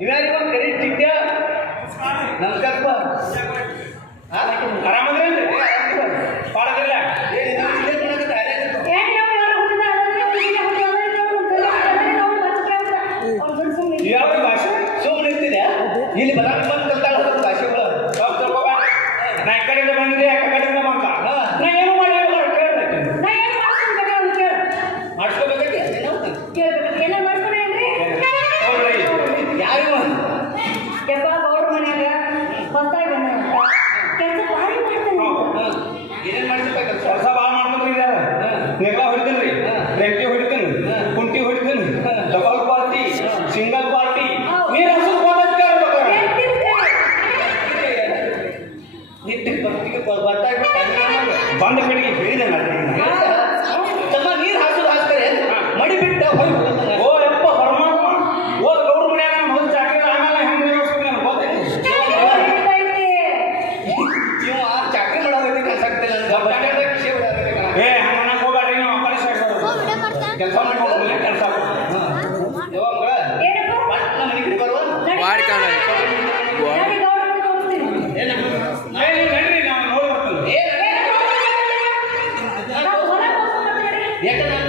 ನೀವ್ಯಾರಿಗ ಕರೀತಿದ್ಯ ನಮಸ್ಕಾರಪ್ಪ ಆರಾಮದ್ರಿ ಪಾಡದಿಲ್ಲ. ಇಲ್ಲಿ ಬರ ఇంటికి భక్తికి భర్త బండ పెరిగి పెరిగింది dia kan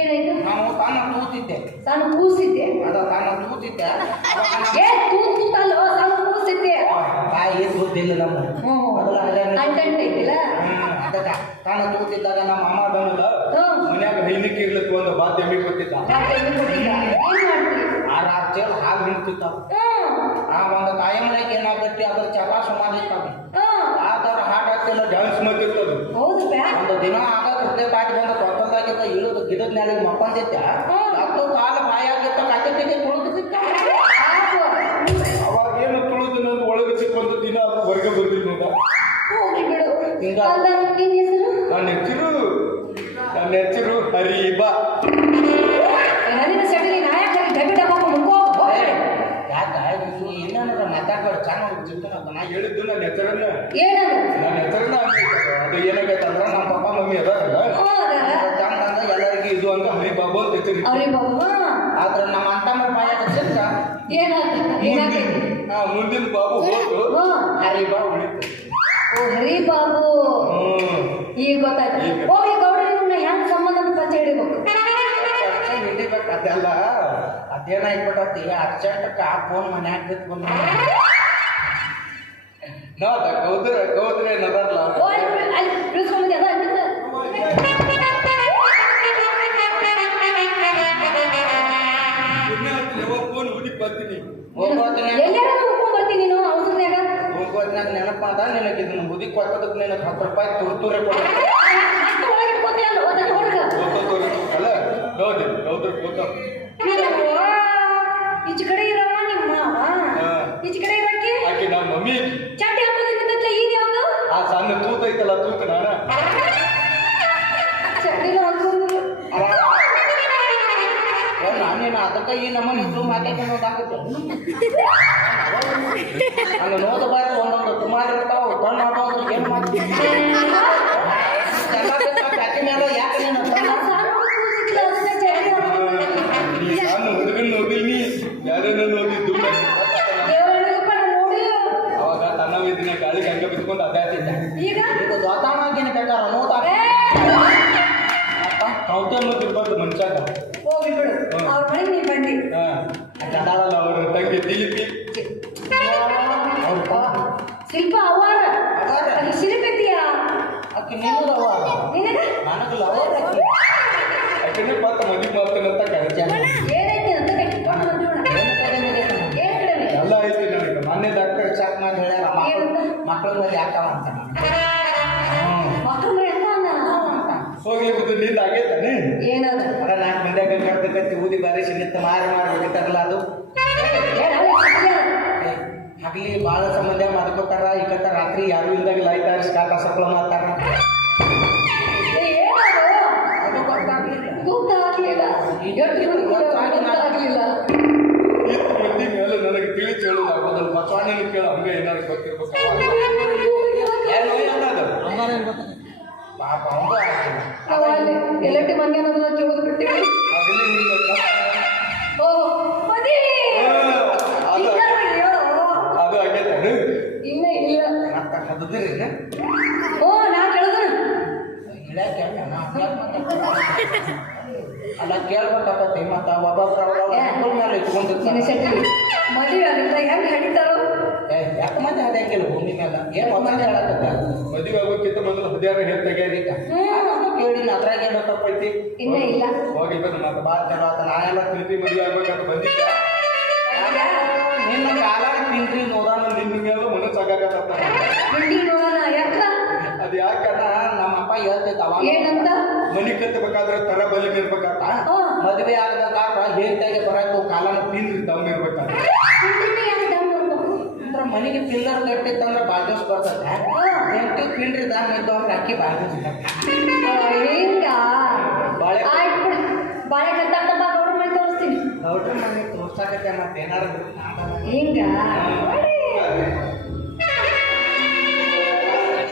ಏನಾಯ್ತು ನಾನು ತಾನ ಕೂತಿದ್ದೆ. ತಾನು ಕೂಸಿದ್ದೆ? ಅದ ತಾನ ಕೂತಿದ್ದೆ. ಏ ತೂತ್ ತೂತಲ್ಲ ತಾನು ಕೂಸಿದ್ದೆ. ತಾಯಿ ತೂತಿಲ್ಲ ನಮ್ಮ. ಅಂಟಂಟ ಐತಿಲ್ಲ? ಅದಕ್ಕೆ ತಾನು ತೂತಿದ್ದಾಗ ನಮ್ಮ ಮಾಮ ಬಂದದ ಮನ್ಯಾಗ ಹೈಮಿಕ್ ಇರ್ಲಿಕ್ಕೆ ಒಂದು ಬಾತ್ ಎಮ್ಮಿ ಕೊಟ್ಟಿದ್ದ. ಆರ್ ಆರ್ ಚೇರ್ ಹಾಗೆ ಹಿಂಡ್ತಿತ್ತ ಆ ಒಂದು ಕಾಯಂ ಏನಾಗತ್ತೆ ಅದ್ರ ಚಲ ಸುಮಾರು ಕೆಲಸ ದಿನ ಆಗತ್ತೆ ಪಾಟಿ ಬಂದ ತೊಂದರಾಗಿತ್ತ ಇಳಿದು ಗಿಡದ ನೆಲಗೆ ಮಕ್ಕಂದಿತ್ತ ಕಾಲ ಬಾಯಿ ಆಗಿತ್ತ ಕಟ್ಟಿಗೆ ಅವಾಗ ಏನು ಒಳಗೆ ಸಿಕ್ಕಂತ ದಿನ ಅದು ಹೊರಗೆ ಬಂದಿಲ್ಲ ಬಿಡು. ಹಿಂಗ ನನ್ನ ಹೆಸರು ನಾ ಹೇಳಿದ್ದು ನನ್ನ ಹೆಸರನ್ನ. ಏನದು? ನನ್ನ ಅದು ಏನಾಗೈತಂದ್ರ ನಮ್ಮ ಪಪ್ಪ ಮಮ್ಮಿ ಅದಾರಲ್ಲ. ಎಲ್ಲರಿಗೂ ಇದು ಅಂತ ಹರಿ ಬಾಬು ಅಂತ ಹೆಸರಿ ಅವ್ರಿ ಬಾಬಾ ಆದ್ರ ನಮ್ಮ ಅಂತಮ್ಮರ ಪಾಯ ಪಕ್ಷಕ್ಕ ಮುಂದಿನ ಬಾಬು ಹೋದ್ರು. ಬಾಬು ಓ ಹರಿ ಬಾಬು ಈಗ ಗೊತ್ತಾಯ್ತು. ಹೋಗಿ ಗೌಡ್ರಿ ಹೆಂಗ್ ಸಂಬಂಧ ಪಚ್ಚ ಹಿಡಿಬೇಕು ಹಿಡಿಬೇಕು ಅದೆಲ್ಲ ಅದೇನಾಗ್ಬಿಟ್ಟತಿ ಅರ್ಜೆಂಟ್ ಕಾ ಫೋನ್ ಮನ್ಯಾಗ ಬಿತ್ಕೊಂಡು ನೋಡ ಗೌದ್ರ ಗೌದ್ರ ಏನದಾರಲ್ಲ ಓ ಅಲ್ಲಿ ಅಲ್ಲಿ ಇಳಿಸ್ಕೊಂಡ್ಬಂದಿ ಅದ ಇಳಿದ ಫೋನ್ ಹುಡುಕಿ ಬರ್ತೀನಿ. ಹೋಗೋದಿನಾಗ ನೆನಪಾದ ನಿನಗೆ ಇದನ್ನ ಬುದಿ ಕೊಟ್ಟದಕ್ಕೆ ನಿನಗೆ ಹತ್ತು ರೂಪಾಯಿ ತುರ್ತೂರೆ ಕೊಡ. ಗೌದ್ರ ಈಚೆ ಇರವ ನಿಮ್ಮ ಈಚ ಈಚೆ ಕಡೆ ಇರಕ್ಕೆ ಆಕೆ ನಮ್ಮ ಮಮ್ಮಿ ಚಟ್ಟಿ ಹಾಕೋದಕ್ಕಿಂತ ಈಗ ಯಾವ್ದು? ಆ ಸಣ್ಣ ತೂತ ಐತಲ್ಲ ತೂತ ನಾನ ಅದಕ್ಕ ಏನ ಅದಕ್ಕೆ ಈ ನಮ್ಮನ್ನ ಇದ್ರು ಮಾತಾಡ್ಕೊಂಡು ಹೋದಾಗುತ್ತೆ ಹಂಗೆ ನೋಡಬಾರ್ದು ಒಂದೊಂದು ಸುಮಾರು ಇರ್ತಾವ ಕಣ್ಣು ಹಾಕೋದು ಏನು ಮಾಡ್ತೀವಿ? ಕೌತ ಅನ್ನೋದಿರ್ಬಾರ್ದು ಮನುಷ್ಯಾಗ ಹೋಗಿ ಬಿಡು ಅವ್ರ ಮನೆಗೆ ನೀ ಬಂದಿ ಕನ್ನಡಲ್ಲ ಅವ್ರ ತಂಗಿ ದಿಲಿಪಿ ಶಿಲ್ಪ ಅವಾರ? ಅಲ್ಲಿ ಅಕ್ಕಿ ನಿನಗ? ನನಗಲ್ಲ ಅವ ಮತ್ತ ಮಾಡ್ತಾನಂತ ಕರೆಜ ಏನೈತಿ ಅಂತ ಬಂದಿವಣ ಕಡಿಮೆ ಎಲ್ಲ ಐತಿ ನನಗೆ. ಮೊನ್ನೆ ಡಾಕ್ಟರ್ ಚಾಕ್ ಮಾಡಿ ಹೇಳ್ಯಾರ ಮಕ್ಕಳ ಮೇಲೆ ಯಾಕವ ಹೋಗ್ಲಿ ಬಿದ್ದು ನಿಂದ ಆಗೇತಾನೆ ಏನದ ಅದ ನಾಲ್ಕು ಮಂದ್ಯಾಗ ಕಟ್ಟಿ ಊದಿ ಬಾರಿಸಿ ನಿಂತ ಮಾರಿ ಮಾರಿ ಹೊಡಿತಾರಲ್ಲ ಅದು? ಹಗಲಿ ಭಾಳ ಸಂಬಂಧ ಮಾಡ್ಕೋತಾರ ಈಕತ್ತ ರಾತ್ರಿ ಯಾರು ಇಲ್ದಾಗ ಲೈಟ್ ಆರಿಸಿ ಕಾಟ ಸಪ್ಲ ಮಾಡ್ತಾರ? ಮತ್ತ ಒಬ್ಬೊಬ್ರ ಮಕ್ಕಳ ಮೇಲೆ ಇಟ್ಕೊಂಡಿರ್ತಾನೆ ಮದುವೆ ಆಗಿಲ್ಲ ಹೆಂಗ್ ಹಡಿತಾರೋ ಯಾಕೆ ಮತ್ತೆ ಭೂಮಿ ಮೇಲೆ ಏನು ಒಂದ್ಸಲ ಹೇಳಕತ್ತ ಮದುವೆ ಆಗೋಕ್ಕಿಂತ ಮೊದಲು ಹದಿಯಾರ ಹೇರ್ ತೆಗ್ಯಾರಿ ಹ್ಮ್. ಕೇಳಿ ಅದ್ರಾಗ ಏನೋ ತಪ್ಪೈತಿ ಇನ್ನ ಇಲ್ಲ. ಹೋಗಿ ಬಂದು ಮಾತು ಬಾ ಚಲೋ ಆತ ನಾನೆಲ್ಲ ಪ್ರೀತಿ ಮದುವೆ ಆಗ್ಬೇಕಂತ ಬಂದಿದ್ದೆ. ನಿನ್ನ ಕಾಲ ತಿಂದ್ರಿ ನೋಡೋಣ ನಾನು ನಿನ್ನ ಮೇಲೆ ಮನಸ್ಸಾಗತ್ತ ಹಿಂಡಿ ನೋಡೋಣ ಯಾಕ? ಅದು ಯಾಕಂದ್ರೆ ನಮ್ಮ ಅಪ್ಪ ಹೇಳ್ತೈತ ಅವಾಗ ಏನಂತ? ಮನಿ ಕತ್ತಬೇಕಾದ್ರೆ ತರ ಬಲಿ ಇರ್ಬೇಕಂತ ಮದುವೆ ಆಗಬೇಕಾದ್ರ ಹೇಳ್ತಾಗೆ ಬರಕ್ಕೆ ಕಾಲನ ತಿಂದ್ರಿ ದಮ್ ಇರ್ಬೇಕಂತ. ದಮ್? ಅಂದ್ರೆ ಮನೆಗೆ ಪಿಲ್ಲರ್ ಕಟ್ಟಿತ್ತಂದ್ರೆ ಬಾಜೋಸ್ ಬರ್ತದೆ. ಹೆಂಡತಿ ಪಿಲ್ರಿ ದಾನ ಇದ್ದು ಅಂದ್ರೆ ಅಕ್ಕಿ ಬಾಜೋಸ್ ಬಾಳೆ- ಆಯ್ತು ಬಿಡು. ಬಾಳೆ ಕತ್ತಾಕ ಬಾ ಗೌಡ ಮಾಡಿ ತೋರಿಸ್ತೀನಿ. ನೋಡ್ರಿ ನನಗೆ ತೋರ್ಸಾಕತ್ತೆ ಮತ್ತೆ ಏನಾರು ಹಿಂಗ?